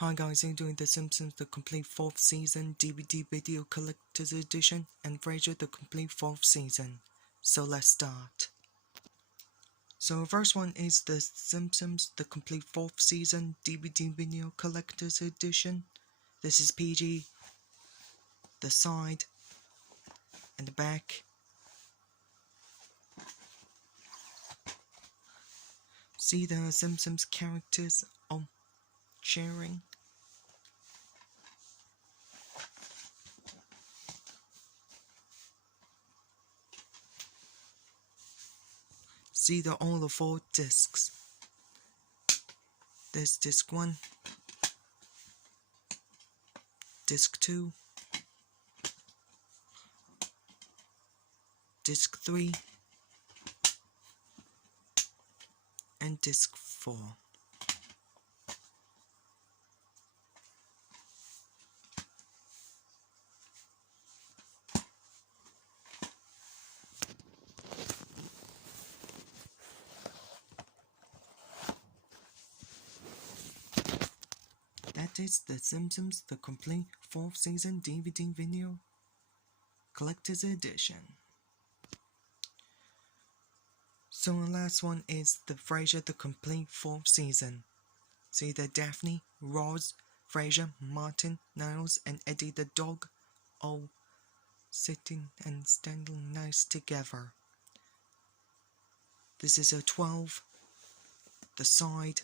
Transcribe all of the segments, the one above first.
Hi guys, I'm doing The Simpsons the complete 4th season DVD video collector's edition and Frasier the complete 4th season. So let's start. So the first one is The Simpsons the complete 4th season DVD video collector's edition. This is PG, the side and the back. See the Simpsons characters on sharing. See all the 4 discs. There's disc 1, disc 2, disc 3, and disc 4. That is The Simpsons the complete 4th season DVD video collector's edition. So the last one is the Frasier the complete 4th season. See the Daphne, Roz, Frasier, Martin, Niles and Eddie the dog all sitting and standing nice together. This is a 12, the side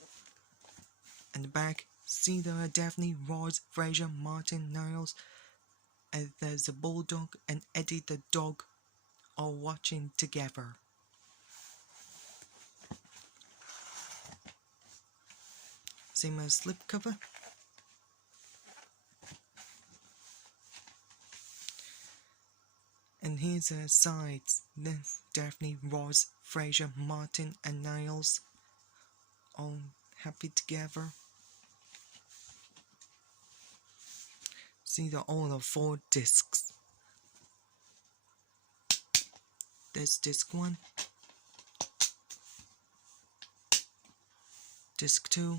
and the back. See the Daphne, Roz, Frasier, Martin, Niles, and there's a bulldog and Eddie the dog all watching together. Same as slipcover. And here's the sides. There's Daphne, Roz, Frasier, Martin and Niles all happy together. See all the 4 discs. There's disc 1, disc 2,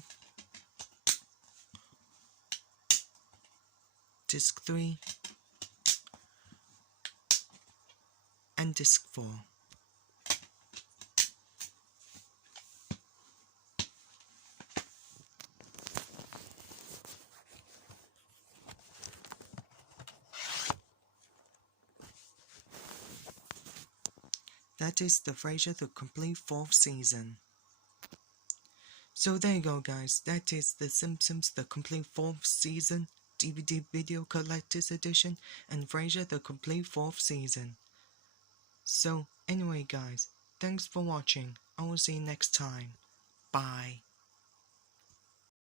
disc 3, and disc 4. That is the Frasier the complete 4th season. So there you go guys, that is The Simpsons the complete 4th season DVD video collector's edition and Frasier the complete 4th season. So anyway guys, thanks for watching. I will see you next time. Bye.